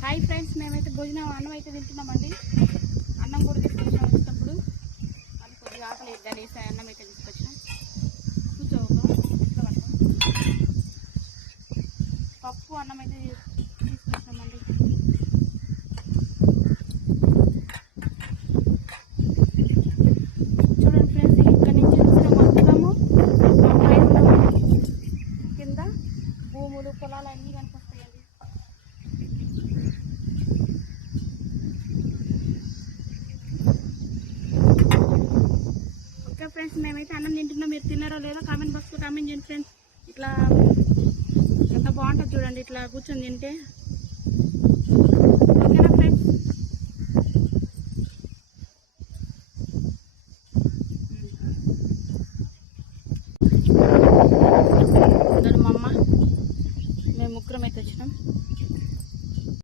Hi friends మేమైతే భోజనం అన్నం అయితే తింటున్నామండి. అన్నం కూడా తీసుకొచ్చాం వచ్చేటప్పుడు అది కొద్దిగా ఆకలి దాని వేసే అన్నం అయితే తీసుకొచ్చాం కూర్చోవద్దాం పప్పు అన్నం అయితే తీసుకొచ్చామండి చూడండి ఫ్రెండ్స్ ఇక్కడ నుంచి చూసిన మొత్తము. కింద భూములు పొలాలు అన్నీ కనిపిస్తాయండి తిన్నారో లేదో కామెంట్ బాక్స్లో కామెంట్ చేయండి ఫ్రెండ్స్ ఇట్లా ఎంత బాగుంటుంది చూడండి ఇట్లా కూర్చొని తింటే. ఓకేనా ఫ్రెండ్స్ మా అమ్మ మేము ముగ్గురం అయితే వచ్చినాం.